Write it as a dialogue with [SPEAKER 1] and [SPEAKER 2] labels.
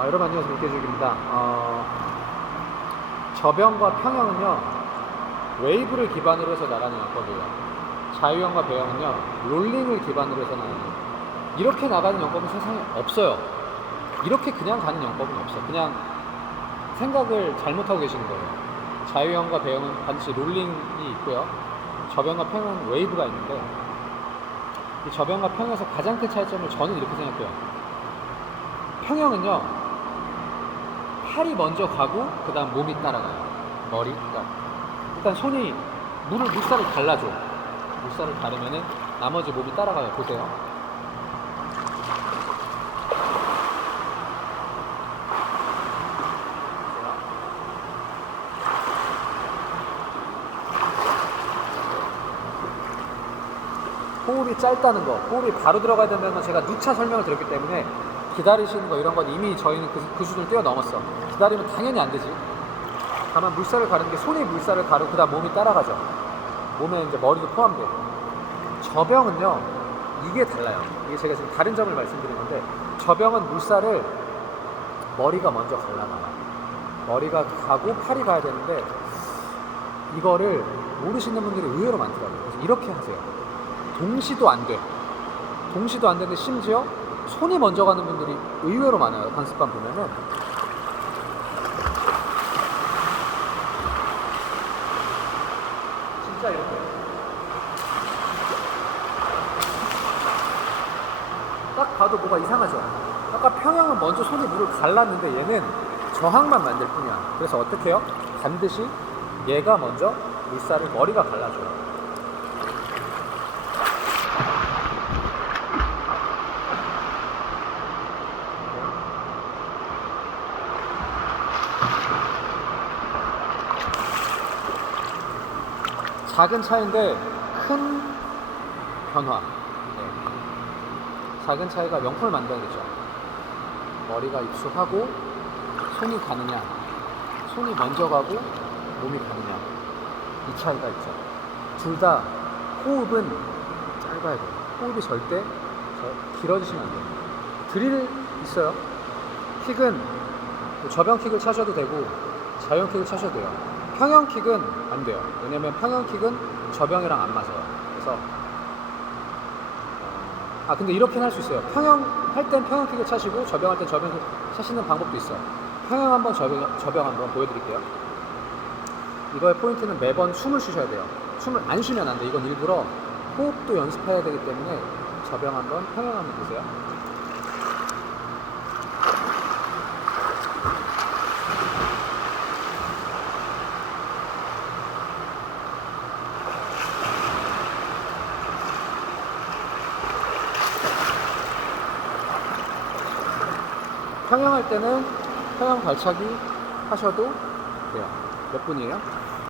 [SPEAKER 1] 아, 여러분 안녕하세요. 육개죽입니다. 어, 저병과 평형은요, 웨이브를 기반으로 해서 나가는 영법이에요. 자유형과 배형은요, 롤링을 기반으로 해서 나가는 이렇게 나가는 영법은 세상에 없어요. 이렇게 그냥 가는 영법은 없어. 그냥 생각을 잘못하고 계시는 거예요. 자유형과 배형은 반드시 롤링이 있고요. 저병과 평형은 웨이브가 있는데, 이 저병과 평형에서 가장 큰 차이점을 저는 이렇게 생각해요. 평형은요 팔이 먼저 가고 그 다음 몸이 따라가요. 머리 그러니까 일단 손이 물을 물살을 갈라줘. 물살을 가르면은 나머지 몸이 따라가요. 보세요. 호흡이 짧다는 거, 호흡이 바로 들어가야 된다는 건 제가 누차 설명을 드렸기 때문에 기다리시는 거 이런 건 이미 저희는 그, 그 수준을 뛰어넘었어. 기다리면 당연히 안 되지. 다만 물살을 가르는 게 손이 물살을 가르고 그다음 몸이 따라가죠. 몸에 이제 머리도 포함돼. 저병은요 이게 달라요. 이게 제가 지금 다른 점을 말씀드린 건데 저병은 물살을 머리가 먼저 갈라놔요. 머리가 가고 팔이 가야 되는데 이거를 모르시는 분들이 의외로 많더라고요. 그래서 이렇게 하세요. 동시도 안 돼. 동시도 안 되는데 심지어 손이 먼저 가는 분들이 의외로 많아요. 관습반 보면은. 진짜 이렇게. 딱 봐도 뭐가 이상하죠? 아까 평형은 먼저 손이 물을 갈랐는데 얘는 저항만 만들 뿐이야. 그래서 어떻게 해요? 반드시 얘가 먼저 물살을 머리가 갈라줘요. 작은 차이인데 큰 변화. 네. 작은 차이가 명품을 만들어내죠. 머리가 입수하고 손이 가느냐, 손이 먼저 가고 몸이 가느냐 이 차이가 있죠. 둘 다 호흡은 짧아야 돼요. 호흡이 절대 저- 길어지시면 안 돼요. 드릴 있어요. 킥은 뭐 저병 킥을 차셔도 되고 자연 킥을 차셔도 돼요. 평형 킥은 안 돼요. 왜냐면 평형 킥은 저병이랑 안 맞아요. 그래서 아 근데 이렇게는 할 수 있어요. 평형 할 땐 평형 킥을 차시고 저병 할 땐 저병 킥 차시는 방법도 있어요. 평형 한번 저병, 저병 한번 보여드릴게요. 이거의 포인트는 매번 숨을 쉬셔야 돼요. 숨을 안 쉬면 안 돼. 이건 일부러 호흡도 연습해야 되기 때문에 저병 한번 평형 한번 보세요. 평형할 때는 평형 발차기 하셔도 돼요. 몇 분이에요?